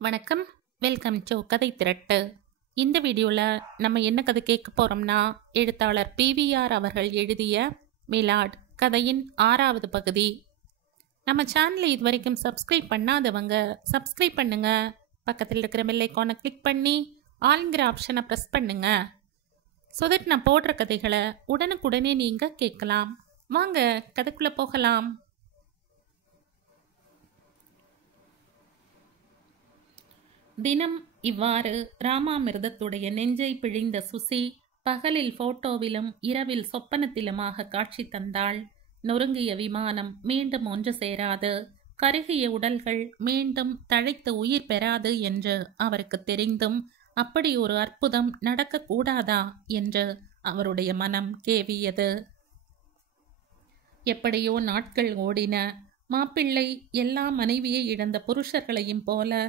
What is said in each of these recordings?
வணக்கம். Welcome to கதை திரட்டு. இந்த வீடியோவில் நம்ம என்ன கதை கேட்க போகிறோம்னா, எழுத்தாளர் PVR அவர்கள் எழுதிய மிலாட் கதையின் 6வது பகுதி. நம்ம சேனலை இது வரைக்கும் சப்ஸ்கிரைப் பண்ணாதவங்க சப்ஸ்கிரைப் பண்ணுங்க. பக்கத்தில் இருக்கிற பெல் ஐகானை கிளிக் பண்ணி ஆல்ங்கிற ஆப்ஷனை ப்ரெஸ் பண்ணுங்க. ஸோ தட் நான் போடுற கதைகளை உடனுக்குடனே நீங்கள் கேட்கலாம். வாங்க கதைக்குள்ளே போகலாம். தினம் இவ்வாறு ராமாமிர்தத்துடைய நெஞ்சை பிழிந்த சுசி பகலில் போட்டோவிலும் இரவில் சொப்பனத்திலுமாக காட்சி தந்தாள். நொறுங்கிய விமானம் மீண்டும் ஒன்று சேராது, கருகிய உடல்கள் மீண்டும் தழைத்து உயிர் பெறாது என்று அவருக்கு தெரிந்தும் அப்படி ஒரு அற்புதம் நடக்கக்கூடாதா என்று அவருடைய மனம் கேவியது. எப்படியோ நாட்கள் ஓடின. மாப்பிள்ளை எல்லா மனைவியை இழந்த புருஷர்களையும் போல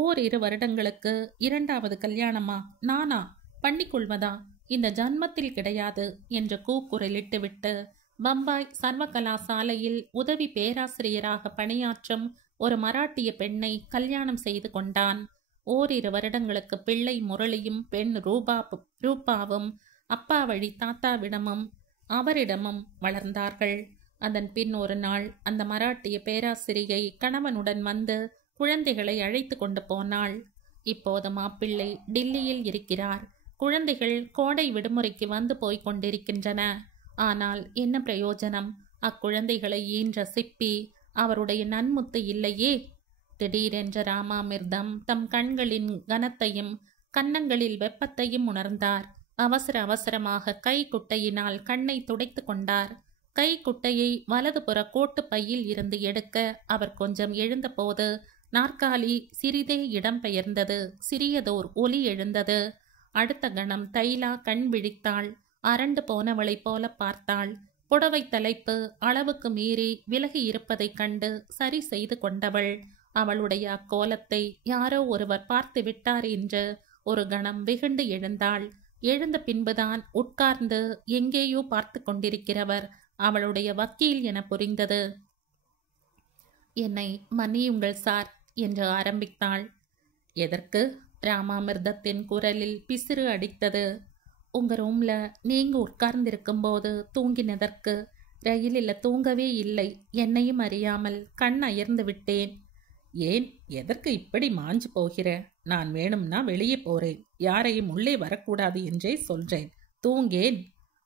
ஓரிரு வருடங்களுக்கு 2வது கல்யாணமா, நானா பண்ணிக்கொள்வதா, இந்த ஜன்மத்தில் கிடையாது என்று கூக்குரலிட்டுவிட்டு பம்பாய் சர்வகலாசாலையில் உதவி பேராசிரியராக பணியாற்றும் ஒரு மராட்டிய பெண்ணை கல்யாணம் செய்து கொண்டான். ஓரிரு வருடங்களுக்கு பிள்ளை முரளியும் பெண் ரூபாவும் அப்பா வழி தாத்தாவிடமும் அவரிடமும் வளர்ந்தார்கள். அதன் பின் ஒரு நாள் அந்த மராட்டிய பேராசிரியை கணவனுடன் வந்து குழந்தைகளை அழைத்து கொண்டு போனாள். இப்போது மாப்பிள்ளை டில்லியில் இருக்கிறார். குழந்தைகள் கோடை விடுமுறைக்கு வந்து போய் கொண்டிருக்கின்றன. ஆனால் என்ன பிரயோஜனம்? அக்குழந்தைகளை ஈன்ற சிப்பி அவருடைய நன்முத்து இல்லையே. திடீரென்ற ராமாமிர்தம் தம் கண்களின் கனத்தையும் கன்னங்களில் வெப்பத்தையும் உணர்ந்தார். அவசரமாக கை குட்டையினால் கண்ணை துடைத்து கொண்டார். கை குட்டையை வலதுபுற கோட்டு பையில் இருந்து எடுக்க அவர் கொஞ்சம் எழுந்தபோது நாற்காலி சிறிதே இடம் பெயர்ந்தது. சிறியதோர் ஒலி எழுந்தது. அடுத்த கணம் தைலா கண் விழித்தாள். அரண்டு போனவளைப் போல பார்த்தாள். புடவை தலைப்பு அளவுக்கு மீறி விலகி இருப்பதைக் கண்டு சரி செய்து கொண்டவள். அவளுடைய அக்கோலத்தை யாரோ ஒருவர் பார்த்து விட்டார் என்று ஒரு கணம் வெகுண்டு எழுந்தாள். எழுந்த பின்புதான் உட்கார்ந்து எங்கேயோ பார்த்து கொண்டிருக்கிறவர் அவளுடைய வக்கீல் என புரிந்தது. என்னை மன்னியுங்கள் சார் என்று ஆரம்பித்தாள். எதற்கு? ராமாமிர்தத்தின் குரலில் பிசிறு அடித்தது. உங்க ரூம்ல நீங்க உட்கார்ந்திருக்கும் போது தூங்கினதற்கு. ரயிலில் தூங்கவே இல்லை. என்னையும் அறியாமல் கண் அயர்ந்து விட்டேன். ஏன், எதற்கு இப்படி மாஞ்சு போகிற? நான் வேணும்னா வெளியே போறேன். யாரையும் உள்ளே வரக்கூடாது என்றே சொல்றேன். தூங்கேன்.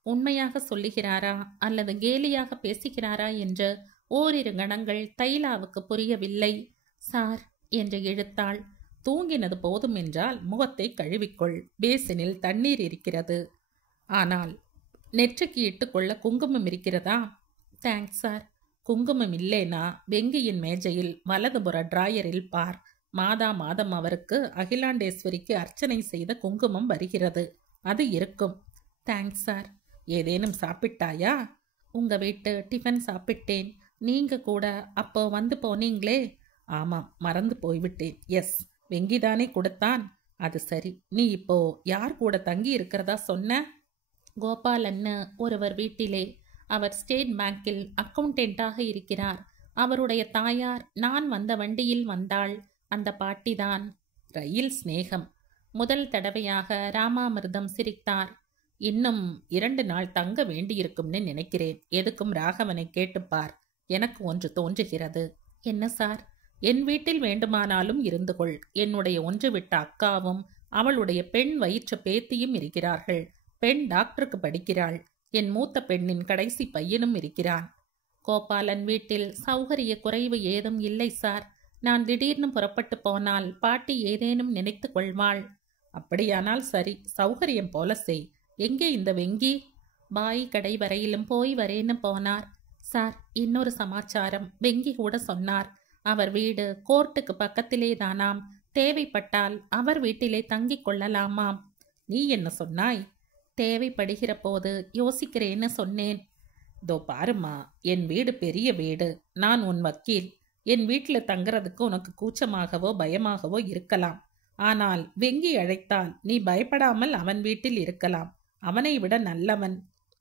உண்மையாக சொல்லுகிறாரா அல்லது கேலியாக பேசுகிறாரா என்று ஓரிரு கணங்கள் தைலாவுக்கு புரியவில்லை. சார் என்று இழுத்தாள். தூங்கினது போதும் என்றால் முகத்தை கழுவிக்கொள். பேசினில் தண்ணீர் இருக்கிறது. ஆனால் நெற்றிக்கு இட்டுக்கொள்ள குங்குமம் இருக்கிறதா? Thanks sir. குங்குமம் இல்லேனா வெங்கியின் மேஜையில் வலதுபுற டிராயரில் பார். மாதம் அவருக்கு அகிலாண்டேஸ்வரிக்கு அர்ச்சனை செய்த குங்குமம் வருகிறது. அது இருக்கும். Thanks sir. ஏதேனும் சாப்பிட்டாயா? உங்க வீட்டு டிஃபன் சாப்பிட்டேன். நீங்க கூட அப்போ வந்து போனீங்களே. ஆமாம், மறந்து போய்விட்டேன். எஸ், வெங்கிதானே கொடுத்தான். அது சரி, நீ இப்போ யார் கூட தங்கி இருக்கிறதா சொன்ன? கோபாலன்னு ஒருவர் வீட்டிலே. அவர் ஸ்டேட் பேங்கில் அக்கவுண்டென்ட்டாக இருக்கிறார். அவருடைய தாயார் நான் வந்த வண்டியில் வந்தாள். அந்த பாட்டிதான். ரயில் சிநேகம். முதல் தடவையாக ராமாமிர்தம் சிரித்தார். இன்னும் 2 நாள் தங்க வேண்டியிருக்கும்னு நினைக்கிறேன். எதுக்கும் ராகவனை கேட்டுப்பார். எனக்கு ஒன்று தோன்றுகிறது. என்ன சார்? என் வீட்டில் வேண்டுமானாலும் இருந்து கொள். என்னுடைய ஒன்று விட்ட அக்காவும் அவளுடைய பெண் வயிற்று பேத்தியும் இருக்கிறார்கள். பெண் டாக்டருக்கு படிக்கிறாள். என் மூத்த பெண்ணின் கடைசி பையனும் இருக்கிறான். கோபாலன் வீட்டில் சௌகரிய குறைவு ஏதும் இல்லை சார். நான் திடீர்னு புறப்பட்டு போனால் பாட்டி ஏதேனும் நினைத்து கொள்வாள். அப்படியானால் சரி, சௌகரியம் போல செய். எங்கே இந்த வெங்கி? பாய் கடை வரையிலும் போய் வரேன்னு போனார். சார், இன்னொரு சமாச்சாரம். வெங்கி கூட சொன்னார். அவர் வீடு கோர்ட்டுக்கு பக்கத்திலே தானாம். தேவைப்பட்டால் அவர் வீட்டிலே தங்கிக் கொள்ளலாமாம். நீ என்ன சொன்னாய்? தேவைப்படுகிற போது யோசிக்கிறேன்னு சொன்னேன். தோ பாருமா, என் வீடு பெரிய வீடு. நான் உன் வக்கீல். என் வீட்டில் தங்குறதுக்கு உனக்கு கூச்சமாகவோ பயமாகவோ இருக்கலாம். ஆனால் வெங்கி அழைத்தால் நீ பயப்படாமல் அவன் வீட்டில் இருக்கலாம். அவனை விட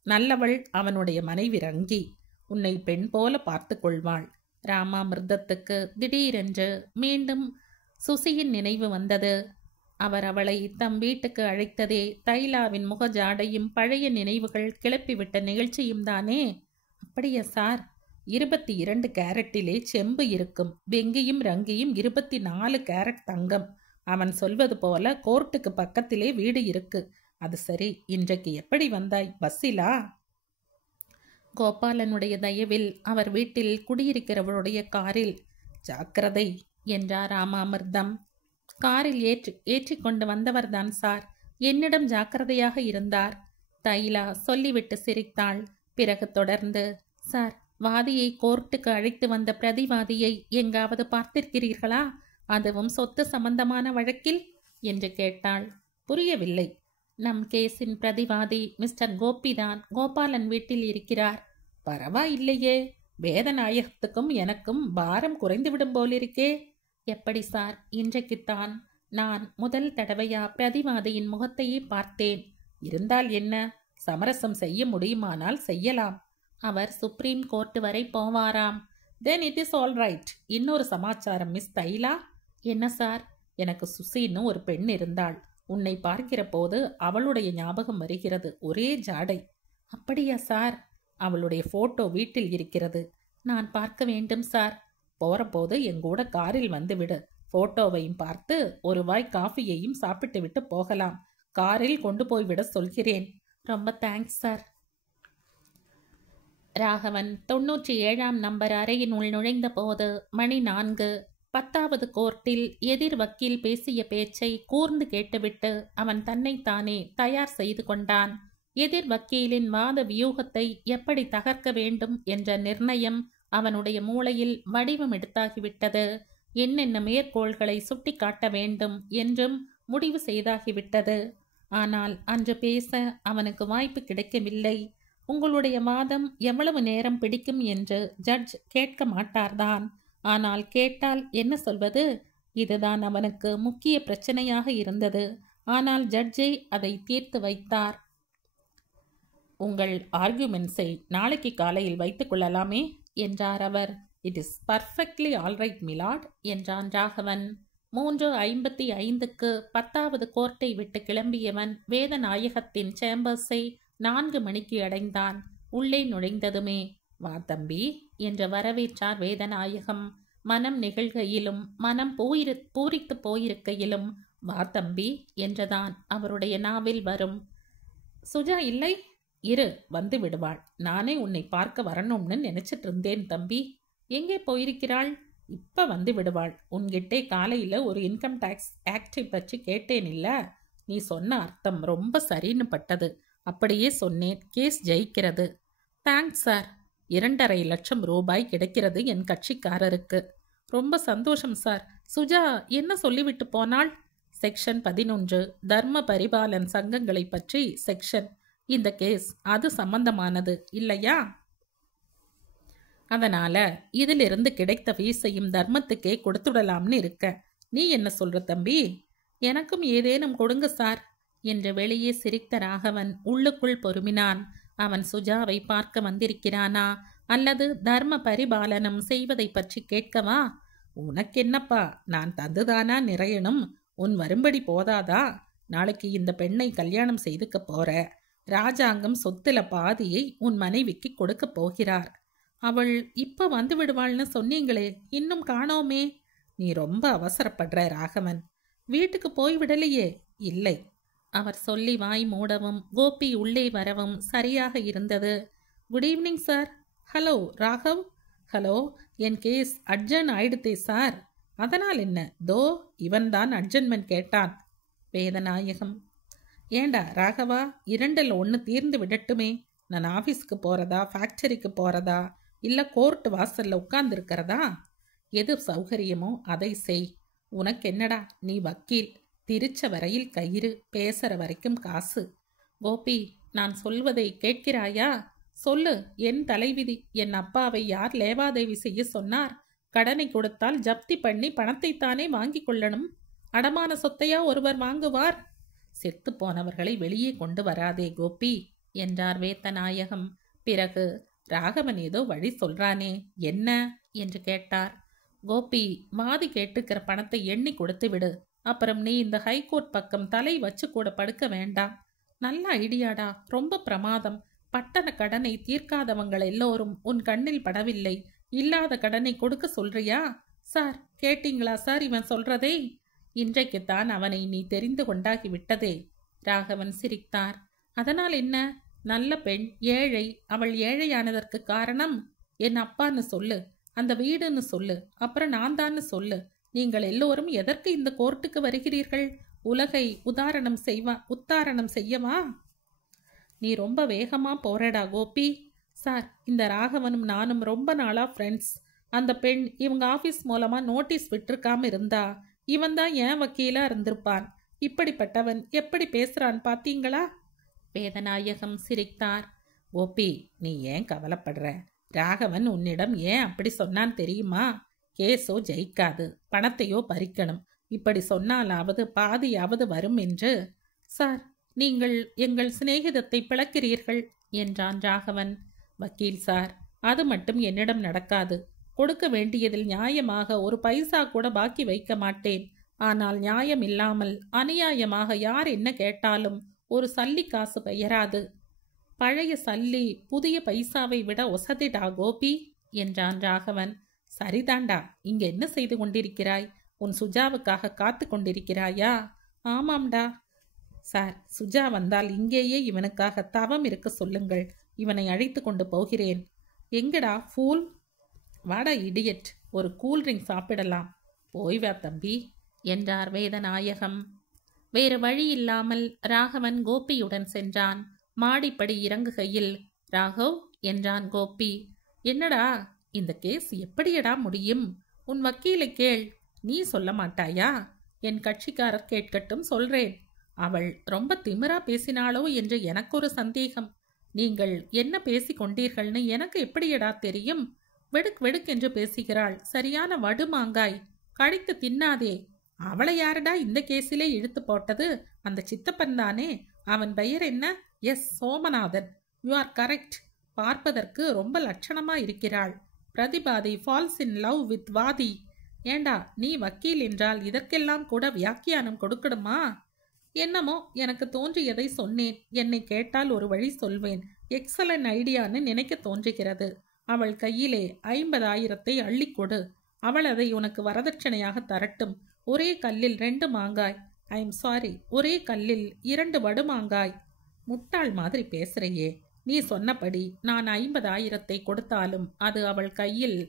நல்லவள் அவனுடைய மனைவி ரங்கி. உன்னை பெண் போல பார்த்து கொள்வாள். ராமாமிர்தத்துக்கு திடீரென்று மீண்டும் சுசியின் நினைவு வந்தது. அவர் அவளை தம் வீட்டுக்கு அழைத்ததே தைலாவின் முகஜாடையும் பழைய நினைவுகள் கிளப்பிவிட்ட நிகழ்ச்சியும் தானே. அப்படியா சார்? 22 கேரட்டிலே செம்பு இருக்கும். வெங்கியும் ரங்கியும் 24 கேரட் தங்கம். அவன் சொல்வது போல கோர்ட்டுக்கு பக்கத்திலே வீடு இருக்கு. அது சரி, இன்றைக்கு எப்படி வந்தாய்? பஸ்ஸிலா? கோபாலனுடைய தயவில் அவர் வீட்டில் குடியிருக்கிறவருடைய காரில். ஜாக்கிரதை என்றார் ராமாமிர்தம். காரில் ஏற்றி கொண்டு வந்தவர்தான் சார். என்னிடம் ஜாக்கிரதையாக இருந்தார். தைலா சொல்லிவிட்டு சிரித்தாள். பிறகு தொடர்ந்து, சார், வாதியை கோர்ட்டுக்கு அழைத்து வந்த பிரதிவாதியை எங்காவது பார்த்திருக்கிறீர்களா? அதுவும் சொத்து சம்பந்தமான வழக்கில் என்று கேட்டாள். புரியவில்லை. நம் கேஸின் பிரதிவாதி மிஸ்டர் கோபிதான் கோபாலன் வீட்டில் இருக்கிறார். பரவாயில்லையே, வேதநாயகத்துக்கும் எனக்கும் பாரம் குறைந்துவிடும் போலிருக்கே. எப்படி சார்? இன்றைக்குத்தான் நான் முதல் தடவையா பிரதிவாதியின் முகத்தையே பார்த்தேன். இருந்தால் என்ன, சமரசம் செய்ய முடியுமானால் செய்யலாம். அவர் சுப்ரீம் கோர்ட் வரை போவாராம். Then it is all right. இன்னொரு சமாச்சாரம் மிஸ் தைலா. என்ன சார்? எனக்கு சுசின்னு ஒரு பெண் இருந்தாள். உன்னை பார்க்கிற போது அவளுடைய ஞாபகம் வருகிறது. ஒரே ஜாடை. அப்படியா சார்? அவளுடைய போட்டோ வீட்டில் இருக்கிறது. நான் பார்க்க வேண்டும் சார். போறபோது எங்கூட காரில் வந்துவிடு. போட்டோவையும் பார்த்து ஒரு வாய் காஃபியையும் சாப்பிட்டு விட்டு போகலாம். காரில் கொண்டு போய்விட சொல்கிறேன். ரொம்ப தேங்க்ஸ் சார். ராகவன் 97ஆம் நம்பர் அறையினுள் நுழைந்த போது மணி 4. 10வது கோர்ட்டில் எதிர் வக்கீல் பேசிய பேச்சை கூர்ந்து கேட்டுவிட்டு அவன் தன்னைத்தானே தயார் செய்து கொண்டான். எதிர் வக்கீலின் வாத வியூகத்தை எப்படி தகர்க்க வேண்டும் என்ற நிர்ணயம் அவனுடைய மூளையில் வடிவம் எடுத்தாகிவிட்டது. என்னென்ன மேற்கோள்களை சுட்டி காட்ட வேண்டும் என்றும் முடிவு செய்தாகிவிட்டது. ஆனால் அன்று பேச அவனுக்கு வாய்ப்பு கிடைக்கவில்லை. உங்களுடைய வாதம் எவ்வளவு நேரம் பிடிக்கும் என்று ஜட்ஜ் கேட்க மாட்டார்தான். ஆனால் கேட்டால் என்ன சொல்வது? இதுதான் அவனுக்கு முக்கிய பிரச்சனையாக இருந்தது. ஆனால் ஜட்ஜை அதை தீர்த்து வைத்தார். உங்கள் ஆர்குமெண்ட்ஸை நாளைக்கு காலையில் வைத்துக் கொள்ளலாமே என்றார் அவர். It is perfectly alright milord என்றான் ராகவன். 3:55க்கு 10வது கோர்ட்டை விட்டு கிளம்பியவன் வேதநாயகத்தின் சேம்பர்ஸை 4 மணிக்கு அடைந்தான். உள்ளே நுழைந்ததுமே, வா தம்பி என்று வரவேற்றார் வேதநாயகம். மனம் நெகிழ்கையிலும் மனம் பூரித்து போயிருக்கையிலும் வா தம்பி என்றுதான் அவருடைய நாவில் வரும். சுஜா இல்லை? இரு, வந்து விடுவாள். நானே உன்னை பார்க்க வரணும்னு நினைச்சிட்டு இருந்தேன் தம்பி. எங்கே போயிருக்கிறாள்? இப்ப வந்து விடுவாள். உன்கிட்டே காலையில ஒரு இன்கம் டாக்ஸ் ஆக்டை பற்றி கேட்டேன் இல்ல? நீ சொன்ன அர்த்தம் ரொம்ப சரின்னு பட்டது. அப்படியே சொன்னேன். கேஸ் ஜெயிக்கிறது. Thanks sir. 2.5 லட்சம் ரூபாய் கிடைக்கிறது என் கட்சிக்காரருக்கு. ரொம்ப சந்தோஷம் சார். சுஜா என்ன சொல்லிவிட்டு போனாள்? செக்ஷன் 11 தர்ம பரிபாலன் சங்கங்களை பற்றி செக்ஷன். இந்த கேஸ் அது சம்பந்தமானது இல்லையா? அதனால இதிலிருந்து கிடைத்த ஃபீஸையும் தர்மத்துக்கே கொடுத்துடலாம்னு இருக்க. நீ என்ன சொல்ற தம்பி? எனக்கும் ஏதேனும் கொடுங்க சார் என்று வெளியே சிரித்த ராகவன் உள்ளுக்குள் பொறுமினான். அவன் சுஜாவை பார்க்க வந்திருக்கிறானா அல்லது தர்ம பரிபாலனம் செய்வதை பற்றி கேட்கவா? உனக்கென்னப்பா, நான் தந்துதானா நிறையணும்? உன் வரும்படி போதாதா? நாளைக்கு இந்த பெண்ணை கல்யாணம் செய்துக்க போற. ராஜாங்கம் சொத்துல பாதியை உன் மனைவிக்கு கொடுக்க போகிறார். அவள் இப்ப வந்து விடுவாள்னு சொன்னீங்களே, இன்னும் காணோமே. நீ ரொம்ப அவசரப்படுற ராகவன். வீட்டுக்கு போய் விடலையே? இல்லை. அவர் சொல்லி வாய் மூடவும் கோபி உள்ளே வரவும் சரியாக இருந்தது. Good evening sir. Hello Raghav. Hello, என் கேஸ் அட்ஜன் ஆயிடுத்தே சார். அதனால் என்ன? தோ இவன்தான் அட்ஜன்மெண்ட் கேட்டான். வேதநாயகம். ஏண்டா ராகவா, 2ல் 1 தீர்ந்து விடட்டுமே. நான் ஆஃபீஸ்க்கு போறதா, ஃபேக்டரிக்கு போறதா, இல்லை கோர்ட் வாசல்ல உட்கார்ந்துருக்கிறதா? எது சௌகரியமோ அதை செய். உனக்கு என்னடா, நீ வக்கீல். திரிச்ச வரையில் கயிறு, பேசுற வரைக்கும் காசு. கோபி, நான் சொல்வதை கேட்கிறாயா? சொல்லு. என் தலைவிதி. என் அப்பாவை யார் லேவாதேவி செய்ய சொன்னார்? கடனை கொடுத்தால் ஜப்தி பண்ணி பணத்தைத்தானே வாங்கி கொள்ளணும். அடமான சொத்தையா ஒருவர் வாங்குவார்? செத்து போனவர்களை வெளியே கொண்டு வராதே கோபி என்றார் வேதநாயகம். பிறகு ராகவன் ஏதோ வழி சொல்றானே, என்ன என்று கேட்டார். கோபி, வாதி கேட்டுக்கிற பணத்தை எண்ணி கொடுத்து விடு. அப்புறம் நீ இந்த ஹைகோர்ட் பக்கம் தலை வச்சு கூட படுக்க வேண்டாம். நல்ல ஐடியாடா, ரொம்ப பிரமாதம். பட்டண கடனை தீர்க்காதவங்கள் எல்லோரும் உன் கண்ணில் படவில்லை. இல்லாத கடனை கொடுக்க சொல்றியா? சார், கேட்டீங்களா சார் இவன் சொல்றதே? இன்றைக்குத்தான் அவனை நீ தெரிந்து கொண்டாகி விட்டதே. ராகவன் சிரித்தார். அதனால் என்ன? நல்ல பெண், ஏழை. அவள் ஏழையானதற்கு காரணம் என் அப்பான்னு சொல்லு, அந்த வீடுன்னு சொல்லு, அப்புறம் நான் தான்னு சொல்லு. நீங்கள் எல்லோரும் எதற்கு இந்த கோர்ட்டுக்கு வருகிறீர்கள்? உலகை உத்தாரணம் செய்யவா? நீ ரொம்ப வேகமா போறடா கோபி. சார், இந்த ராகவனும் நானும் ரொம்ப நாளா ஃப்ரெண்ட்ஸ். அந்த பெண் இவங்க ஆபீஸ் மூலமா நோட்டீஸ் விட்டுருக்காம இருந்தா இவன் தான் ஏன் வக்கீலா இருந்திருப்பான். இப்படிப்பட்டவன் எப்படி பேசுறான் பாத்தீங்களா? வேதநாயகம் சிரித்தார். கோபி, நீ ஏன் கவலைப்படுற? ராகவன் உன்னிடம் ஏன் அப்படி சொன்னான் தெரியுமா? கேஸோ ஜெயிக்காது, பணத்தையோ பறிக்கணும். இப்படி சொன்னாலாவது பாதியாவது வரும் என்று. சார், நீங்கள் எங்கள் சிநேகிதத்தை பிளக்கிறீர்கள் என்றான் ராகவன். வக்கீல் சார், அது மட்டும் என்னிடம் நடக்காது. கொடுக்க வேண்டியதில் நியாயமாக ஒரு பைசா கூட பாக்கி வைக்க மாட்டேன். ஆனால் நியாயம் இல்லாமல் அநியாயமாக யார் என்ன கேட்டாலும் ஒரு சல்லி காசு பெயராது. பழைய சல்லி புதிய பைசாவை விட ஒசதிடா கோபி என்றான் ராகவன். சரிதாண்டா, இங்க என்ன செய்து கொண்டிருக்கிறாய்? உன் சுஜாவுக்காக காத்து கொண்டிருக்கிறாயா? ஆமாம்டா. சார், சுஜா வந்தால் இங்கேயே இவனுக்காக தவம் இருக்க சொல்லுங்கள். இவனை அழைத்து கொண்டு போகிறேன். எங்கடா ஃபூல்? வாடா இடியட், ஒரு கூல்ட்ரிங்க் சாப்பிடலாம். போய் வா தம்பி என்றார் வேதநாயகம். வேறு வழி இல்லாமல் ராகவன் கோபியுடன் சென்றான். மாடிப்படி இறங்குகையில், ராகவ் என்றான் கோபி. என்னடா, இந்த கேஸ் எப்படியடா முடியும்? உன் வக்கீலை கேள். நீ சொல்ல மாட்டாயா? என் கட்சிக்காரர் கேட்கட்டும், சொல்றேன். அவள் ரொம்ப திமிரா பேசினாளோ என்று எனக்கு ஒரு சந்தேகம். நீங்கள் என்ன பேசி கொண்டீர்கள்னு எனக்கு எப்படியடா தெரியும்? வெடுக் வெடுக் என்று பேசுகிறாள். சரியான வடுமாங்காய். கடித்து தின்னாதே. அவளை யாரடா இந்த கேஸிலே இழுத்து போட்டது? அந்த சித்தப்பன் தானே. அவன் பெயர் என்ன? Yes, Somanathan. You are correct. பார்ப்பதற்கு ரொம்ப லட்சணமா இருக்கிறாள். பிரதிபாதி ஃபால்ஸ் இன் லவ் வித் வாதி. ஏண்டா, நீ வக்கீல் என்றால் இதற்கெல்லாம் கூட வியாக்கியானம் கொடுக்கணுமா? என்னமோ எனக்கு தோன்றியதை சொன்னேன். என்னை கேட்டால் ஒரு வழி சொல்வேன். எக்ஸலன்ட் ஐடியான்னு நினைக்க தோன்றுகிறது. அவள் கையிலே 50,000 அள்ளிக்கொடு. அவள் அதை உனக்கு வரதட்சணையாக தரட்டும். ஒரே கல்லில் 2 மாங்காய். ஐ எம் சாரி, ஒரே கல்லில் 2 வடுமாங்காய். முட்டாள் மாதிரி பேசுறையே. நீ சொன்னபடி நான் 50,000 கொடுத்தாலும் அது அவள் கையில்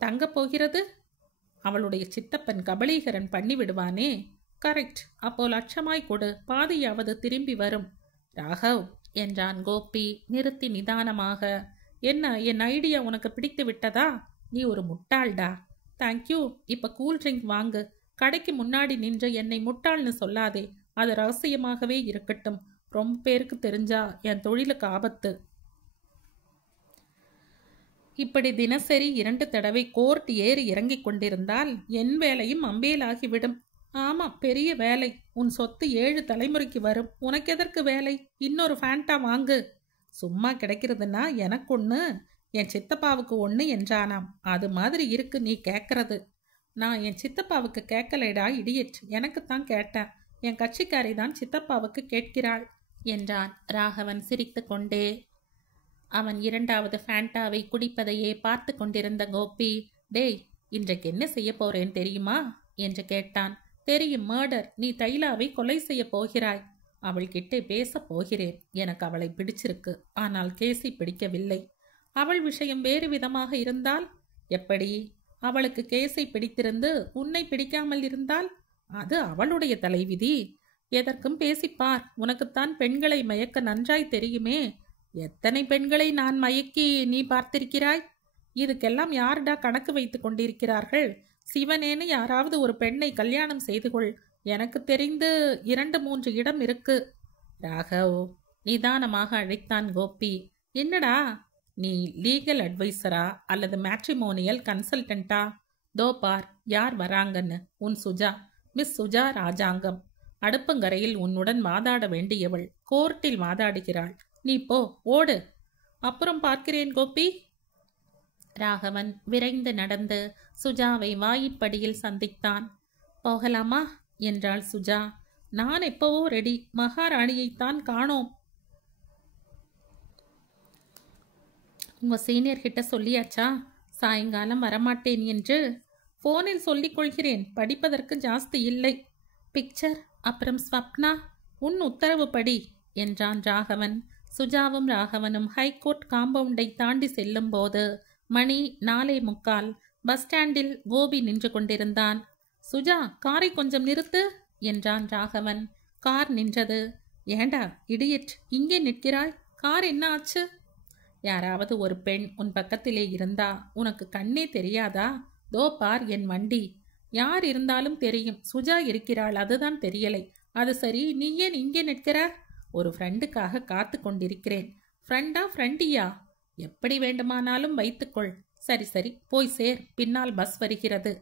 தங்கப் போகிறது. அவளுடைய சித்தப்பன் கபலீகரன் பண்ணிவிடுவானே. கரெக்ட். அப்போ லட்சமாய் கொடு, பாதியாவது திரும்பி வரும். ராகவ் என்றான் கோபி நிறுத்தி நிதானமாக. என்ன, என் ஐடியா உனக்கு பிடித்து விட்டதா? நீ ஒரு முட்டாள்டா. தேங்க்யூ. இப்ப கூல்ட்ரிங்க் வாங்கு. கடைக்கு முன்னாடி நின்று என்னை முட்டாள்னு சொல்லாதே. அது ரகசியமாகவே இருக்கட்டும். ரொம்ப பேருக்கு தெரிஞ்சா என் தொழிலுக்கு ஆபத்து. இப்படி தினசரி 2 தடவை கோர்ட் ஏறி இறங்கிக் கொண்டிருந்தால் என் வேலையும் அம்பேலாகிவிடும். ஆமா, பெரிய வேலை. உன் சொத்து 7 தலைமுறைக்கு வரும். உனக்கு எதற்கு வேலை? இன்னொரு ஃபேண்டா வாங்கு. சும்மா கிடைக்கிறதுனா எனக்கு ஒன்று, என் சித்தப்பாவுக்கு ஒன்று என்றானாம். அது மாதிரி இருக்கு நீ கேட்கறது. நான் என் சித்தப்பாவுக்கு கேட்கலைடா இடியட். எனக்குத்தான் கேட்டேன். என் கட்சிக்காரி தான் சித்தப்பாவுக்கு கேட்கிறாள் என்றான் ராகவன் சிரித்து கொண்டே. அவன் 2வது ஃபேண்டாவை குடிப்பதையே பார்த்து கொண்டிருந்த கோபி, டேய், இன்றைக்கு என்ன செய்ய போறேன் தெரியுமா என்று கேட்டான். தெரியும், மர்டர். நீ தைலாவை கொலை செய்ய போகிறாய். அவள்கிட்டே பேச போகிறேன். எனக்கு அவளை பிடிச்சிருக்கு. ஆனால் கேஸை பிடிக்கவில்லை. அவள் விஷயம் வேறு விதமாக இருந்தால் எப்படி? அவளுக்கு கேஸை பிடித்திருந்து உன்னை பிடிக்காமல் இருந்தால் அது அவளுடைய தலைவிதி. எதற்கும் பேசிப்பார். உனக்குத்தான் பெண்களை மயக்க நன்றாய் தெரியுமே. எத்தனை பெண்களை நான் மயக்கி நீ பார்த்திருக்கிறாய்? இதுக்கெல்லாம் யாருடா கணக்கு வைத்து கொண்டிருக்கிறார்கள்? சிவனேன்னு யாராவது ஒரு பெண்ணை கல்யாணம் செய்து கொள். எனக்கு தெரிந்து 2-3 இடம் இருக்கு. ராகவ் நிதானமாக அழைத்தான் கோபி. என்னடா, நீ லீகல் அட்வைசரா அல்லது மேட்ரிமோனியல் கன்சல்டண்டா? தோ பார் யார் வராங்கன்னு. உன் சுஜா, மிஸ் சுஜா ராஜாங்கம். அடுப்பங்கரையில் உன்னுடன் வாதாட வேண்டியவள் கோர்ட்டில் வாதாடுகிறாள். நீ போ, ஓடு. அப்புறம் பார்க்கிறேன் கோபி. ராகவன் விரைந்து நடந்து சுஜாவை வாயிற்படியில் சந்தித்தான். போகலாமா என்றாள் சுஜா. நான் எப்பவோ ரெடி, மகாராணியைத்தான் காணோம். உங்க சீனியர் கிட்ட சொல்லியாச்சா சாயங்காலம் வரமாட்டேன் என்று? போனில் சொல்லிக் கொள்கிறேன், படிப்பதற்கு ஜாஸ்தி இல்லை. பிக்சர் அப்புறம் ஸ்வப்னா, உன் உத்தரவுப்படி என்றான் ராகவன். சுஜாவும் ராகவனும் ஹைகோர்ட் காம்பவுண்டை தாண்டி செல்லும் போது மணி 4:45. பஸ் ஸ்டாண்டில் கோபி நின்று கொண்டிருந்தான். சுஜா, காரை கொஞ்சம் நிறுத்து என்றான் ராகவன். கார் நின்றது. ஏண்டா இடியட், இங்கே நிற்கிறாய்? கார் என்ன ஆச்சு? யாராவது ஒரு பெண் உன் பக்கத்திலே இருந்தா உனக்கு கண்ணே தெரியாதா? தோ பார் என் வண்டி. யார் இருந்தாலும் தெரியும், சுஜா இருக்கிறாள், அதுதான் தெரியலை. அது சரி, நீ ஏன் இங்கே நிற்கிற? ஒரு ஃப்ரெண்டுக்காக காத்து கொண்டிருக்கிறேன். ஃப்ரெண்டா ஃப்ரெண்டியா? எப்படி வேண்டுமானாலும் வைத்துக்கொள். சரி சரி, போய் சேர், பின்னால் பஸ் வருகிறது.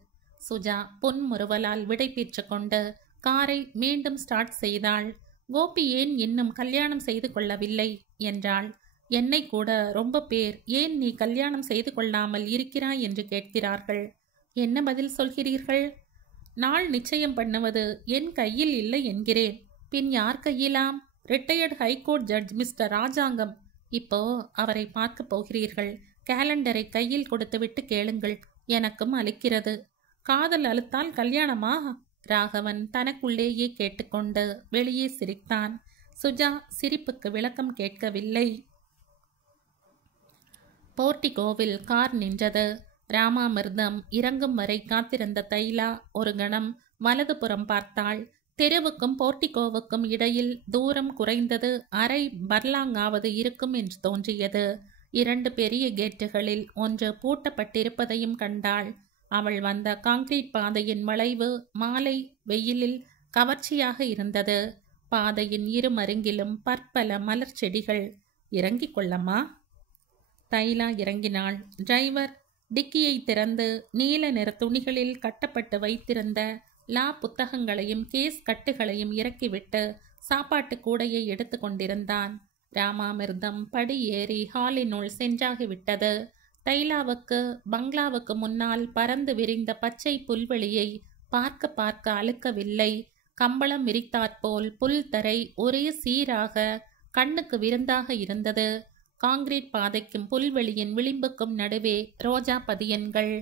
சுஜா பொன்முறுவலால் விடை பெற்று கொண்டு காரை மீண்டும் ஸ்டார்ட் செய்தாள். கோபி ஏன் இன்னும் கல்யாணம் செய்து கொள்ளவில்லை என்றாள். என்னை கூட ரொம்ப பேர் ஏன் நீ கல்யாணம் செய்து கொள்ளாமல் இருக்கிறாய் என்று கேட்கிறார்கள். என்ன பதில் சொல்கிறீர்கள்? நாள் நிச்சயம் பண்ணுவது என் கையில் இல்லை என்கிறேன். பின் யார் கையிலாம்? ரிட்டையர்டு ஹைகோர்ட் ஜட்ஜ் மிஸ்டர் ராஜாங்கம். இப்போ அவரை பார்க்க போகிறீர்கள். கேலண்டரை கையில் கொடுத்துவிட்டு கேளுங்கள். எனக்கும் அளிக்கிறது. காதல் அழுத்தால் கல்யாணமா? ராகவன் தனக்குள்ளேயே கேட்டுக்கொண்டு வெளியே சிரித்தான். சுஜா சிரிப்புக்கு விளக்கம் கேட்கவில்லை. போர்டிகோவில் கார் நின்றது. ராமாமிர்தம் இறங்கும் வரை காத்திருந்த தைலா ஒரு கணம் வலதுபுறம் பார்த்தாள். தெருவுக்கும் போர்டிகோவுக்கும் இடையில் தூரம் குறைந்தது அரை பர்லாங்காவது இருக்கும் என்று தோன்றியது. 2 பெரிய கேட்டுகளில் ஒன்று பூட்டப்பட்டிருப்பதையும் கண்டாள். அவள் வந்த காங்கிரீட் பாதையின் வளைவு மாலை வெயிலில் கவர்ச்சியாக இருந்தது. பாதையின் இருமருங்கிலும் பற்பல மலர் செடிகள். இறங்கிக் கொள்ளம்மா. தைலா இறங்கினாள். டிரைவர் டிக்கியை திறந்து நீல நிற துணிகளில் கட்டப்பட்டு வைத்திருந்த லா புத்தகங்களையும் கேஸ் கட்டுகளையும் இறக்கிவிட்டு சாப்பாட்டு கூடையை எடுத்து கொண்டிருந்தான். ராமாமிர்தம் படி ஏறி ஹாலினுள் சென்றாகிவிட்டது. தைலாவுக்கு பங்களாவுக்கு முன்னால் பறந்து விரிந்த பச்சை புல்வெளியை பார்க்க பார்க்க அழுக்கவில்லை. கம்பளம் விரித்தாற்போல் புல் தரை ஒரே சீராக கண்ணுக்கு விருந்தாக இருந்தது. காங்கிரீட் பாதைக்கும் புல்வெளியின் விளிம்புக்கும் நடுவே ரோஜா பதியன்கள்.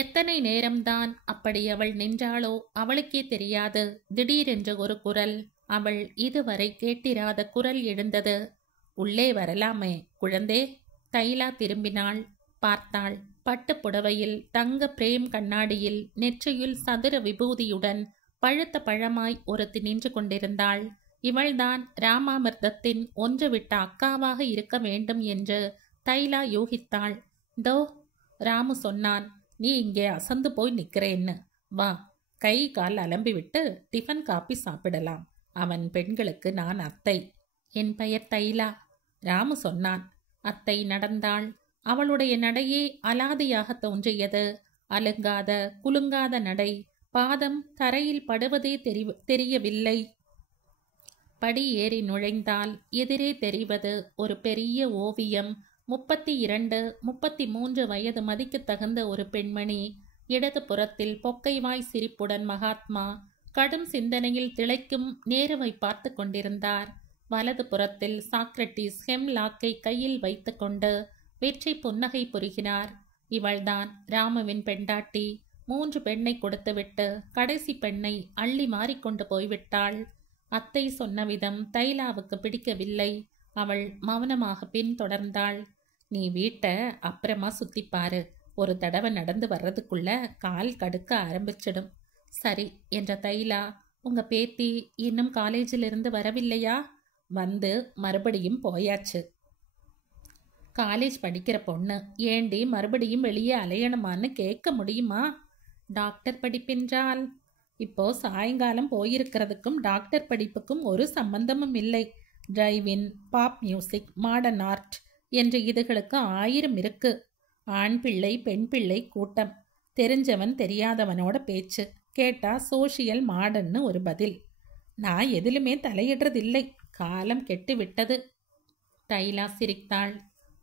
எத்தனை நேரம்தான் அப்படி அவள் நின்றாளோ அவளுக்கே தெரியாது. திடீரென்று ஒரு குரல், அவள் இதுவரை கேட்டிராத குரல் எழுந்தது. உள்ளே வரலாமே குழந்தே. தைலா திரும்பினாள். பார்த்தாள். பட்டு புடவையில் தங்க பிரேம் கண்ணாடியில் நெற்றியில் சதுர விபூதியுடன் பழுத்த பழமாய் ஒருத்தி நின்று கொண்டிருந்தாள். இவள்தான் ராமாமிர்தத்தின் ஒன்றுவிட்ட அக்காவாக இருக்க வேண்டும் என்று தைலா யூகித்தாள். தோ ராமு சொன்னான், நீ இங்கே அசந்து போய் நிற்கிறேன்னு. வா, கை கால் அலம்பிவிட்டு டிஃபன் காப்பி சாப்பிடலாம். அவன் பெண்களுக்கு நான் அத்தை. என் பெயர் தைலா. ராமு சொன்னான். அத்தை நடந்தாள். அவளுடைய நடையே அலாதியாக தோன்றியது. அலுங்காத குலுங்காத நடை. பாதம் தரையில் படுவதே தெரியவில்லை. படி ஏறி நுழைந்தால் எதிரே தெரிவது ஒரு பெரிய ஓவியம். 32, 33 வயது மதிக்கு தகுந்த ஒரு பெண்மணி. இடது புறத்தில் பொக்கைவாய் சிரிப்புடன் மகாத்மா கடும் சிந்தனையில் திளைக்கும் நேருவை பார்த்து கொண்டிருந்தார். வலது புறத்தில் சாக்ரட்டிஸ் ஹெம்லாக்கை கையில் வைத்து கொண்டு வெற்றி புன்னகை புரிகிறார். இவள்தான் ராமுவின் பெண்டாட்டி. 3 பெண்ணை கொடுத்துவிட்டு கடைசி பெண்ணை அள்ளி மாறிக்கொண்டு போய்விட்டாள். அத்தை சொன்ன விதம் தைலாவுக்கு பிடிக்கவில்லை. அவள் மௌனமாக பின் தொடர்ந்தாள். நீ வீட்டை அப்புறமா சுத்திப்பாரு. ஒரு தடவை நடந்து வர்றதுக்குள்ள கால் கடுக்க ஆரம்பிச்சிடும். சரி என்ற தைலா, உங்க பேத்தி இன்னும் காலேஜிலிருந்து வரவில்லையா? வந்து மறுபடியும் போயாச்சு. காலேஜ் படிக்கிற பொண்ணு ஏண்டி மறுபடியும் வெளியே அலையணுமான்னு கேட்க முடியுமா? டாக்டர் படிப்பென்றால் இப்போ சாயங்காலம் போயிருக்கிறதுக்கும் டாக்டர் படிப்புக்கும் ஒரு சம்பந்தமும் இல்லை. Driving, pop music, modern art என்று இதுகளுக்கு 1000 இருக்கு. ஆண் பிள்ளை பெண் பிள்ளை கூட்டம். தெரிஞ்சவன் தெரியாதவனோட பேச்சு. கேட்டா சோஷியல் மாடர்ன்னு ஒரு பதில். நான் எதிலுமே தலையிடுறதில்லை. காலம் கெட்டு விட்டது. தைலா சிரித்தாள்.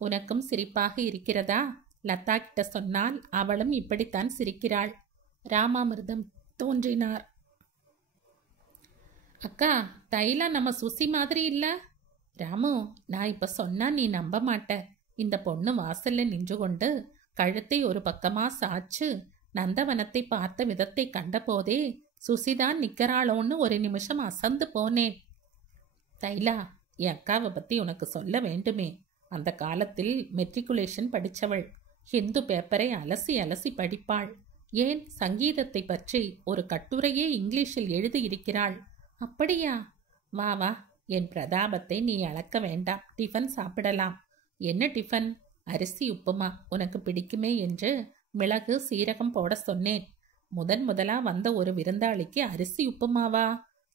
உனக்கும் சிரிப்பாக இருக்கிறதா? லதா கிட்ட சொன்னால் அவளும் இப்படித்தான் சிரிக்கிறாள். ராமாமிர்தம் தோன்றினார். அக்கா, தைலா நம்ம சுசி மாதிரி இல்ல? ராமு, நான் இப்ப சொன்னா நீ நம்ப மாட்ட. இந்த பொண்ணு வாசல்ல நின்று கொண்டு கழுத்தை ஒரு பக்கமா சாச்சு நந்தவனத்தை பார்த்த விதத்தை கண்டபோதே சுசிதான் நிக்கறாளோன்னு ஒரு நிமிஷம் அசந்து போனேன். தைலா, என் அக்காவை பத்தி உனக்கு சொல்ல வேண்டுமே. அந்த காலத்தில் மெட்ரிகுலேஷன் படிச்சவள். ஹிந்து பேப்பரை அலசி அலசி படிப்பாள். ஏன், சங்கீதத்தை பற்றி ஒரு கட்டுரையே இங்கிலீஷில் எழுதியிருக்கிறாள். அப்படியா? வா வா, என் பிரதாபத்தை நீ அளக்க வேண்டாம். டிஃபன் சாப்பிடலாம். என்ன டிஃபன்? அரிசி உப்புமா உனக்கு பிடிக்குமே என்று மிளகு சீரகம் போட சொன்னேன். முதலா வந்த ஒரு விருந்தாளிக்கு அரிசி உப்புமாவா?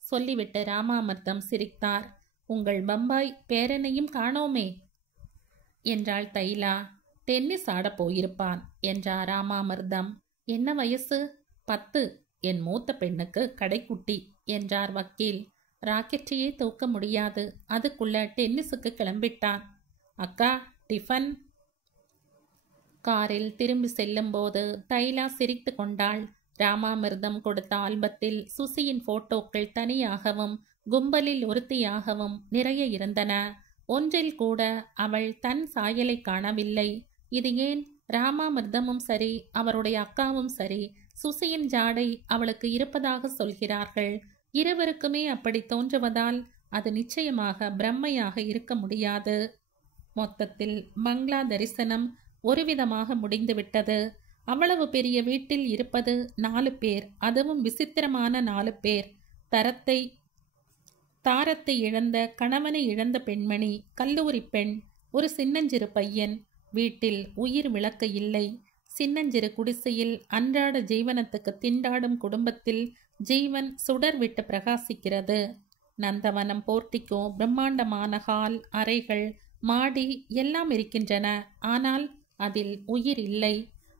சொல்லிவிட்டு ராமாமிர்தம் சிரித்தார். உங்கள் பம்பாய் பேரனையும் காணோமே என்றாள் தைலா. டென்னிஸ் ஆட போயிருப்பான் என்றார் ராமாமிர்தம். என்ன வயசு? 10. என் மூத்த பெண்ணுக்கு கடைக்குட்டி என்றார் வக்கீல். ராக்கெட்டையே தூக்க முடியாது, அதுக்குள்ள டென்னிஸுக்கு கிளம்பிட்டான். அக்கா, டிஃபன்? காரில் திரும்பி செல்லும் போது தைலா சிரித்து கொண்டாள். ராமாமிர்தம் கொடுத்த ஆல்பத்தில் சுசியின் போட்டோக்கள் தனியாகவும் கும்பலில் ஒருத்தியாகவும் நிறைய இருந்தன. ஒன்றில் கூட அவள் தன் சாயலை காணவில்லை. இது ஏன்? ராமாமிர்தமும் சரி, அவருடைய அக்காவும் சரி, சுசியின் ஜாடை அவளுக்கு இருப்பதாக சொல்கிறார்கள். இருவருக்குமே அப்படி தோன்றுவதால் அது நிச்சயமாக பிரம்மையாக இருக்க முடியாது. மொத்தத்தில் பங்களா தரிசனம் ஒருவிதமாக முடிந்துவிட்டது. அவ்வளவு பெரிய வீட்டில் இருப்பது 4 பேர், அதுவும் விசித்திரமான 4 பேர். தாரத்தை இழந்த, கணவனை இழந்த பெண்மணி, கல்லூரி பெண், ஒரு சின்னஞ்சிறு பையன். வீட்டில் உயிர் விளக்கு இல்லை. சின்னஞ்சிறு குடிசையில் அன்றாட ஜீவனத்துக்கு திண்டாடும் குடும்பத்தில் ஜீவன் சுடர் விட்டு பிரகாசிக்கிறது. நந்தவனம், போர்ட்டிகோ, பிரம்மாண்டமான ஹால், அறைகள், மாடி எல்லாம் இருக்கின்றன. ஆனால் அதில் உயிர் இல்லை.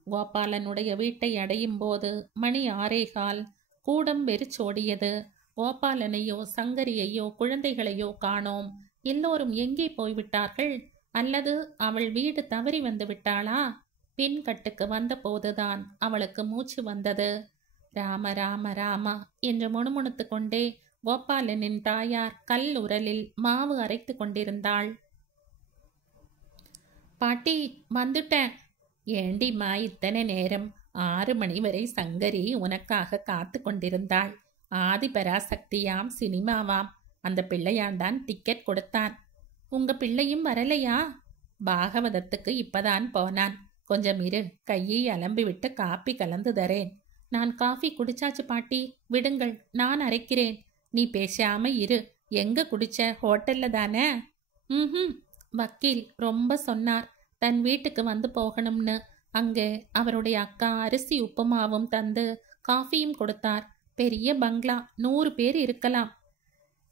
கோபாலனுடைய வீட்டை அடையும் போது மணி 6:15. கூடம் வெறிச்சோடியது. கோபாலனையோ சங்கரியையோ குழந்தைகளையோ காணோம். எல்லோரும் எங்கே போய்விட்டார்கள்? அல்லது அவள் வீடு தவறி வந்து விட்டாளா? பின் கட்டுக்கு வந்த போதுதான் அவளுக்கு மூச்சு வந்தது. ராம ராம ராமா என்று முணுமுணுத்து கொண்டே கோபாலனின் தாயார் கல் உரலில் மாவு அரைத்து கொண்டிருந்தாள். பாட்டி, வந்துட்டேன். ஏண்டிம்மா, இத்தனை நேரம்? 6 மணி வரை சங்கரி உனக்காக காத்து கொண்டிருந்தாள். ஆதிபராசக்தியாம் சினிமாவாம். அந்த பிள்ளையாண்டான் டிக்கெட் கொடுத்தான். உங்க பிள்ளையும் வரலையா? பாகவதத்துக்கு இப்பதான் போனான். கொஞ்சம் இரு, கையை அலம்பி விட்டு காப்பி கலந்து தரேன். நான் காஃபி குடிச்சாச்சு பாட்டி, விடுங்கள், நான் அரைக்கிறேன். நீ பேசாம இரு. எங்க குடிச்ச? ஹோட்டல்ல தானே? வக்கீல் ரொம்ப சொன்னார், தன் வீட்டுக்கு வந்து போகணும்னு. அங்கே அவருடைய அக்கா அரிசி உப்புமாவும் தந்து காஃபியும் கொடுத்தார். பெரிய பங்களா, 100 பேர் இருக்கலாம்.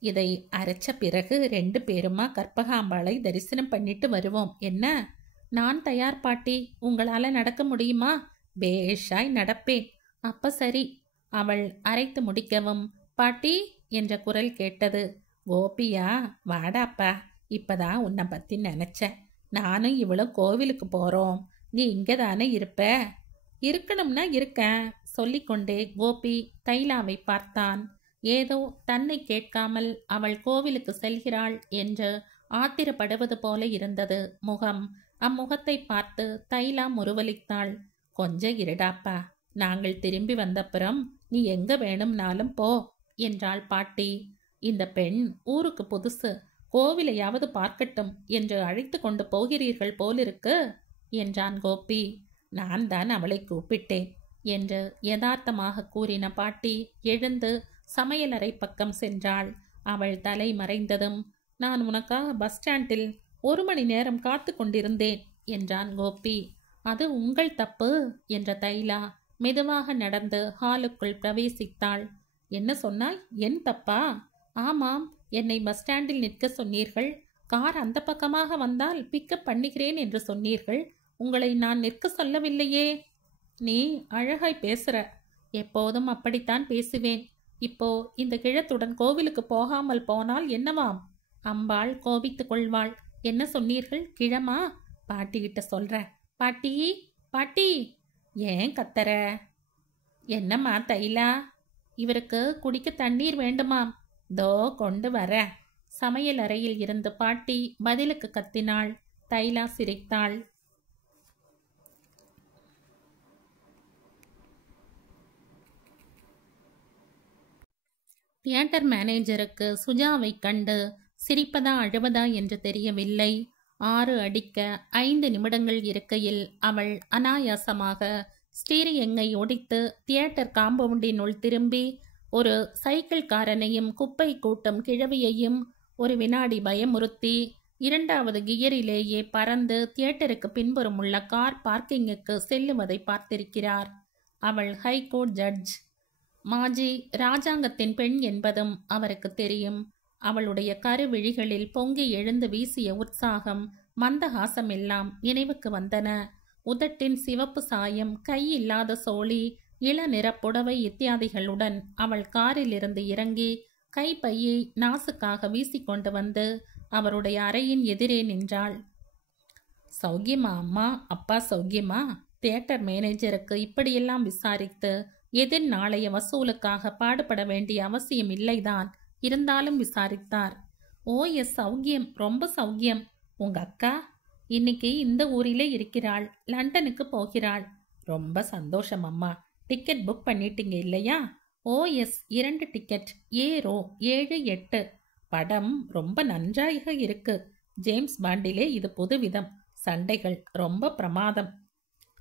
இதை அரைச்ச பிறகு 2 பேருமா கற்பகாம்பாளை தரிசனம் பண்ணிட்டு வருவோம். என்ன? நான் தயார் பாட்டி. உங்களால நடக்க முடியுமா? பேஷாய் நடப்பேன். அப்ப சரி. அவள் அரைத்து முடிக்கவும் பாட்டி என்ற குரல் கேட்டது. கோபியா, வாடாப்பா. இப்பதான் உன்னை பத்தி நினைச்சேன். நானும் இவளும் கோவிலுக்கு போறோம். நீ இங்க தானே இருப்ப? இருக்கணும்னா இருக்கேன் சொல்லிக்கொண்டே கோபி தைலாவை பார்த்தான். ஏதோ தன்னை கேட்காமல் அவள் கோவிலுக்கு செல்கிறாள் என்று ஆத்திரப்படுவது போல இருந்தது முகம். அம்முகத்தை பார்த்து தைலா முறுவலித்தாள். கொஞ்சம் இருடாப்பா, நாங்கள் திரும்பி வந்தப்புறம் நீ எங்க வேணும்னாலும் போ என்றாள் பாட்டி. இந்த பெண் ஊருக்கு புதுசு, கோவிலையாவது பார்க்கட்டும் என்று அழைத்து கொண்டு போகிறீர்கள் போலிருக்கு என்றான் கோபி. நான் தான் அவளை கூப்பிட்டேன் என்று யதார்த்தமாக கூறின பாட்டி எழுந்து சமையலறை பக்கம் சென்றாள். அவள் தலை மறைந்ததும், நான் உனக்காக பஸ் ஸ்டாண்டில் 1 மணி நேரம் காத்து கொண்டிருந்தேன் என்றான் கோபி. அது உங்கள் தப்பு என்ற தைலா மெதுவாக நடந்து ஹாலுக்குள் பிரவேசித்தாள். என்ன சொன்னாய்? என் தப்பா? ஆமாம், என்னை பஸ் ஸ்டாண்டில் நிற்க சொன்னீர்கள். கார் அந்த பக்கமாக வந்தால் பிக்கப் பண்ணுகிறேன் என்று சொன்னீர்கள். உங்களை நான் நிற்க சொல்லவில்லையே. நீ அழகாய் பேசுற. எப்போதும் அப்படித்தான் பேசுவேன். இப்போ இந்த கிழத்துடன் கோவிலுக்கு போகாமல் போனால் என்னவாம்? அம்பாள் கோபித்துக் கொள்வாள். என்ன சொன்னீர்கள்? கிழமா? பாட்டிக்கிட்ட சொல்ற. பாட்டி, பாட்டி, ஏன் கத்தற? என்னம்மா தைலா? இவருக்கு குடிக்க தண்ணீர் வேண்டுமாம். தோ கொண்டு வர. சமையல் அறையில் இருந்து பாட்டி பதிலுக்கு கத்தினாள். தைலா சிரித்தாள். தியேட்டர் மேனேஜருக்கு சுஜாவை கண்டு சிரிப்பதா அழுவதா என்று தெரியவில்லை. 6 அடிக்க 5 நிமிடங்கள் இருக்கையில் அவள் அனாயாசமாக ஸ்டீரிங்கை ஒடித்து தியேட்டர் காம்பவுண்டினுள் திரும்பி ஒரு சைக்கிள்காரனையும் குப்பை கூட்டும் கிழவியையும் ஒரு வினாடி பயமுறுத்தி 2வது கியரிலேயே பறந்து தியேட்டருக்கு பின்புறம் உள்ள கார் பார்க்கிங்குக்கு செல்லுவதை பார்த்திருக்கிறார். அவள் ஹைகோர்ட் ஜட்ஜ், மாஜி ராஜாங்கத்தின் பெண் என்பதும் அவருக்கு தெரியும். அவளுடைய கருவிழிகளில் பொங்கி எழுந்து வீசிய உற்சாகம், மந்தஹாசம் எல்லாம் நினைவுக்கு வந்தன. உதட்டின் சிவப்பு சாயம், கை இல்லாத சோழி, இளநிற புடவை இத்தியாதிகளுடன் அவள் காரிலிருந்து இறங்கி கைப்பையை நாசுக்காக வீசிக்கொண்டு வந்து அவருடைய அறையின் எதிரே நின்றாள். சௌக்கியமா அம்மா? அப்பா சௌக்கியமா? தியேட்டர் மேனேஜருக்கு இப்படியெல்லாம் விசாரித்து எதிர் நாளைய வசூலுக்காக பாடுபட வேண்டிய அவசியம் இல்லைதான். இருந்தாலும் விசாரித்தார். ஓ எஸ், சௌக்கியம், ரொம்ப சௌக்கியம். உங்க அக்கா இன்னைக்கு இந்த ஊரிலே இருக்கிறாள். லண்டனுக்கு போகிறாள். ரொம்ப சந்தோஷம் அம்மா. டிக்கெட் புக் பண்ணிட்டீங்க இல்லையா? ஓ எஸ், 2 டிக்கெட். ஏரோ 7, 8. படம் ரொம்ப நன்றாக இருக்கு. ஜேம்ஸ் பாண்டிலே இது புதுவிதம். சண்டைகள் ரொம்ப பிரமாதம்.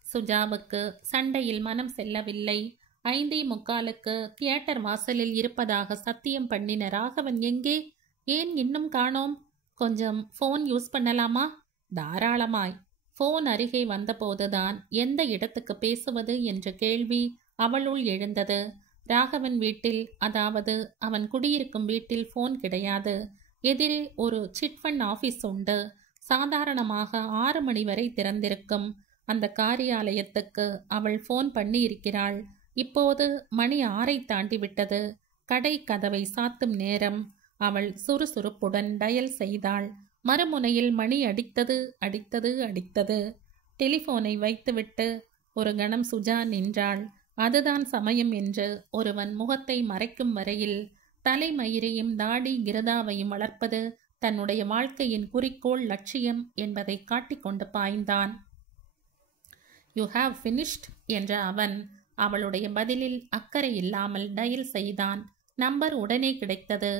சுஜாவுக்கு சண்டையில் மனம் செல்லவில்லை. 5:45க்கு தியேட்டர் வாசலில் இருப்பதாக சத்தியம் பண்ணின ராகவன் எங்கே? ஏன் இன்னும் காணோம்? கொஞ்சம் ஃபோன் யூஸ் பண்ணலாமா? தாராளமாய். ஃபோன் அருகே வந்தபோதுதான் எந்த இடத்துக்கு பேசுவது என்ற கேள்வி அவளுள் எழுந்தது. ராகவன் வீட்டில், அதாவது அவன் குடியிருக்கும் வீட்டில் ஃபோன் கிடையாது. எதிரே ஒரு சிட்ஃபண்ட் ஆஃபீஸ் உண்டு. சாதாரணமாக 6 மணி வரை திறந்திருக்கும். அந்த காரியாலயத்துக்கு அவள் ஃபோன் பண்ணி இருக்கிறாள். இப்போது மணி 6 தாண்டிவிட்டது. கடை கதவை சாத்தும் நேரம். அவள் சுறுசுறுப்புடன் டயல் செய்தாள். மறுமுனையில் மணி அடித்தது அடித்தது அடித்தது. டெலிஃபோனை வைத்துவிட்டு ஒரு கணம் சுஜா நின்றாள். அதுதான் சமயம் என்று ஒருவன் முகத்தை மறைக்கும் வரையில் தலைமயிரையும் தாடி கிரதாவையும் வளர்ப்பது தன்னுடைய வாழ்க்கையின் குறிக்கோள், லட்சியம் என்பதை காட்டிக்கொண்டு பாய்ந்தான். யூ ஹாவ் ஃபினிஷ்ட் என்ற அவன் அவளுடைய பதிலில் அக்கறை இல்லாமல் டயல் செய்தான். நம்பர் உடனே கிடைத்தது.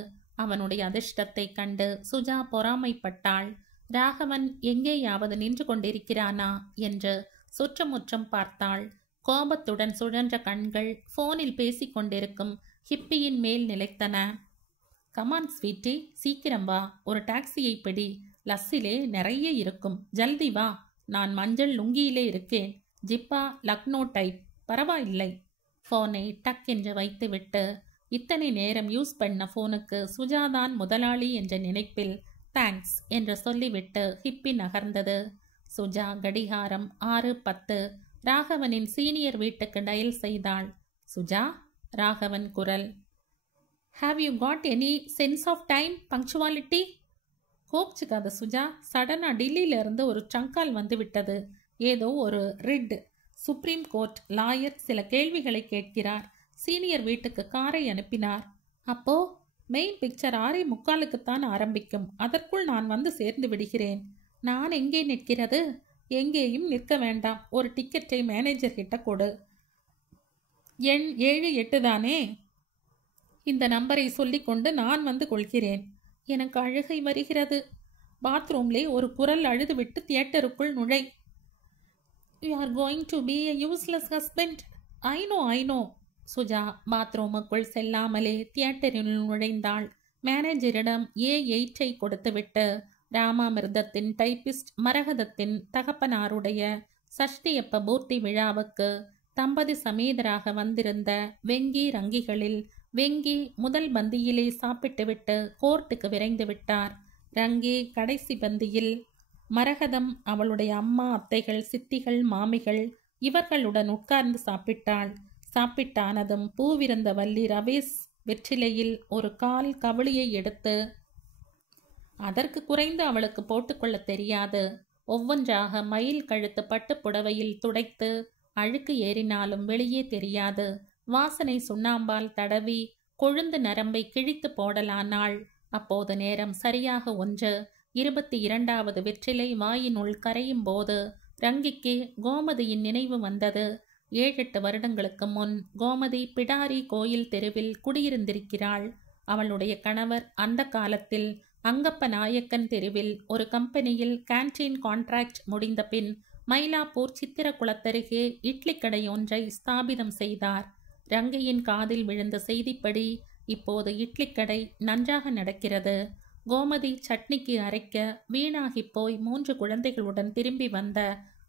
அவனுடைய அதிர்ஷ்டத்தை கண்டு சுஜா பொறாமைப்பட்டாள். ராகவன் எங்கேயாவது நின்று கொண்டிருக்கிறானா என்று சுற்றமுற்றம் பார்த்தாள். கோபத்துடன் சுழன்ற கண்கள் போனில் பேசிக்கொண்டிருக்கும் ஹிப்பியின் மேல் நிலைத்தன. கமான் ஸ்வீட்டி, சீக்கிரம் வா. ஒரு டாக்ஸியை பிடி. லஸ்ஸிலே நிறைய இருக்கும். ஜல்தி வா. நான் மஞ்சள் லுங்கியிலே இருக்கேன். ஜிப்பா லக்னோ டைப். பரவாயில்லை. போனை டக் என்று வைத்துவிட்டு இத்தனை நேரம் யூஸ் பண்ண போனுக்கு சுஜாதான் முதலாளி என்ற நினைப்பில் தேங்க்ஸ் என்று சொல்லிவிட்டு ஹிப்பி நகர்ந்தது. சுஜா கடிகாரம் 6:10. ராகவனின் சீனியர் வீட்டுக்கு டயல் செய்தாள். சுஜா, ராகவன் குரல். Have you got any sense of time, punctuality? கோப்ச்சுக்காத சுஜா, சடனா டில்லியிலிருந்து ஒரு சங்கால் வந்து விட்டது. ஏதோ ஒரு ரிட். சுப்ரீம் கோர்ட் லாயர் சில கேள்விகளை கேட்கிறார். சீனியர் வீட்டுக்கு காரை அனுப்பினார். அப்போ மெயின் பிக்சர் 6:45க்குத்தான் ஆரம்பிக்கும். அதற்குள் நான் வந்து சேர்ந்து விடுகிறேன். நான் எங்கே நிற்கிறது? எங்கேயும் நிற்க வேண்டாம். ஒரு டிக்கெட்டை மேனேஜர் கிட்ட கொடு. எண் 7-8 தானே? இந்த நம்பரை சொல்லிக்கொண்டு நான் வந்து கொள்கிறேன். எனக்கு அழுகை வருகிறது. பாத்ரூம்லே ஒரு குரல் அழுதுவிட்டு தியேட்டருக்குள் நுழை. You are going to be a useless husband. I know. Suja பாத்ரூமுக்குள் செல்லாமலே தியேட்டரில் நுழைந்தாள். மேனேஜரிடம் A8 கொடுத்துவிட்டு ராமாமிர்தத்தின் டைப்பிஸ்ட் மரகதத்தின் தகப்பனாருடைய சஷ்டியப்ப பூர்த்தி விழாவுக்கு தம்பதி சமேதராக வந்திருந்த வெங்கி ரங்கிகளில் வெங்கி முதல் பந்தியிலே சாப்பிட்டுவிட்டு கோர்ட்டுக்கு விரைந்து விட்டார். ரங்கி கடைசி பந்தியில். மரகதம் அவளுடைய அம்மா, அத்தைகள், சித்திகள், மாமிகள் இவர்களுடன் உட்கார்ந்து சாப்பிட்டாள். சாப்பிட்டானதும் பூவிருந்த வள்ளி ரவேஸ் வெற்றிலையில் ஒரு கால் கவளியை எடுத்து, அதற்கு குறைந்து அவளுக்கு போட்டுக்கொள்ள தெரியாது, ஒவ்வொன்றாக மயில் கழுத்து பட்டுப் புடவையில் துடைத்து அழுக்கு ஏறினாலும் வெளியே தெரியாது. வாசனை சுண்ணாம்பால் தடவி கொழுந்து நரம்பை கிழித்து போடலானாள். அப்போது நேரம் சரியாக 1. 22வது வெற்றிலை வாயினுள் கரையும் போது ரங்கிக்கு கோமதியின் நினைவு வந்தது. 7-8 வருடங்களுக்கு முன் கோமதி பிடாரி கோயில் தெருவில் குடியிருந்திருக்கிறாள். அவளுடைய கணவர் அந்த காலத்தில் அங்கப்ப நாயக்கன் தெருவில் ஒரு கம்பெனியில் கேன்டீன் கான்ட்ராக்ட் முடிந்த பின் மயிலாப்பூர் சித்திரக்குளத்தருகே இட்லி கடை ஒன்றை ஸ்தாபிதம் செய்தார். ரங்கையின் காதில் விழுந்த செய்திப்படி இப்போது இட்லி கடை நன்றாக நடக்கிறது. கோமதி சட்னிக்கு அரைக்க வீணாகி போய் 3 குழந்தைகளுடன் திரும்பி வந்த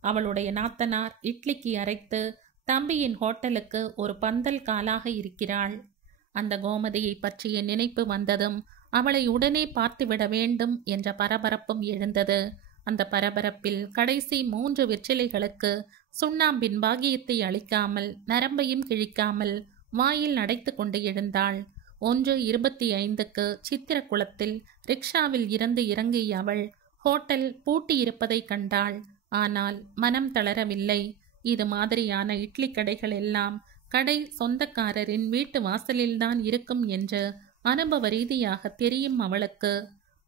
அவளுடைய நாத்தனார் இட்லிக்கு அரைத்து தம்பியின் ஹோட்டலுக்கு ஒரு பந்தல் காலாக இருக்கிறாள். அந்த கோமதியை பற்றிய நினைப்பு வந்ததும் அவளை உடனே பார்த்துவிட வேண்டும் என்ற பரபரப்பும் எழுந்தது. அந்த பரபரப்பில் கடைசி 3 வெற்றிலைகளுக்கு சுண்ணாம்பின் பாகியத்தை அளிக்காமல் நரம்பையும் கிழிக்காமல் வாயில் அடைத்து கொண்டு எழுந்தாள். 1:25க்கு சித்திரக்குளத்தில் ரிக்ஷாவில் இருந்து இறங்கிய அவள் ஹோட்டல் பூட்டியிருப்பதை கண்டாள். ஆனால் மனம் தளரவில்லை. இது மாதிரியான இட்லி கடைகள் எல்லாம் கடை சொந்தக்காரரின் வீட்டு வாசலில்தான் இருக்கும் என்று அனுபவ ரீதியாக தெரியும் அவளுக்கு.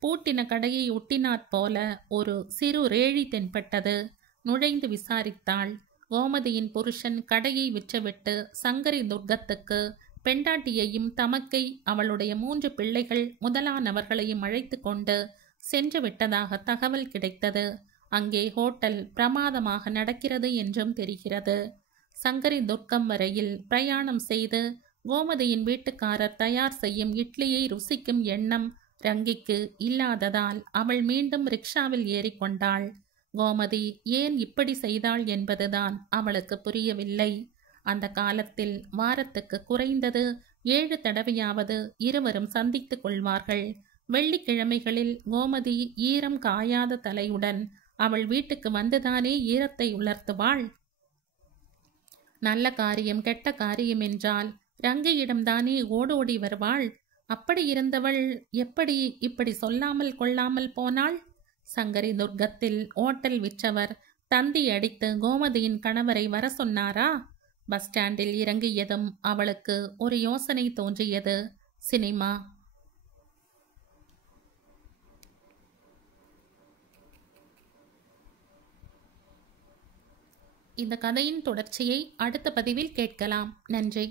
பூட்டின கடையை ஒட்டினாற்போல ஒரு சிறு ரேழி தென்பட்டது. நுழைந்து விசாரித்தாள். கோமதியின் புருஷன் கடையை விற்றுவிட்டு சங்கரி துர்க்கத்துக்கு பெண்டாட்டியையும் தமக்கை அவளுடைய 3 பிள்ளைகள் முதலானவர்களையும் அழைத்து கொண்டு சென்று விட்டதாக தகவல் கிடைத்தது. அங்கே ஹோட்டல் பிரமாதமாக நடக்கிறது என்றும் தெரிகிறது. சங்கரி துர்க்கம் வரையில் பிரயாணம் செய்து கோமதியின் வீட்டுக்காரர் தயார் செய்யும் இட்லியை ருசிக்கும் எண்ணம் ரங்கிக்கு இல்லாததால் அவள் மீண்டும் ரிக்ஷாவில் ஏறிக்கொண்டாள். கோமதி ஏன் இப்படி செய்தாள் என்பதுதான் அவளுக்கு புரியவில்லை. அந்த காலத்தில் வாரத்துக்கு குறைந்தது 7 தடவையாவது இருவரும் சந்தித்துக் கொள்வார்கள். வெள்ளிக்கிழமைகளில் கோமதி ஈரம் காயாத தலையுடன் அவள் வீட்டுக்கு வந்துதானே ஈரத்தை உலர்த்துவாள். நல்ல காரியம் கெட்ட காரியம் என்றால் ரங்கையிடம்தானே ஓடோடி வருவாள். அப்படி இருந்தவள் எப்படி இப்படி சொல்லாமல் கொள்ளாமல் போனாள்? சங்கரி துர்க்கத்தில் ஓட்டல் விற்றவர் தந்தி அடித்து கோமதியின் கணவரை வர சொன்னாரா? பஸ் ஸ்டாண்டில் இறங்கியதும் அவளுக்கு ஒரு யோசனை தோன்றியது. சினிமா. இந்த கதையின் தொடர்ச்சியை அடுத்த பதிவில் கேட்கலாம். நன்றி.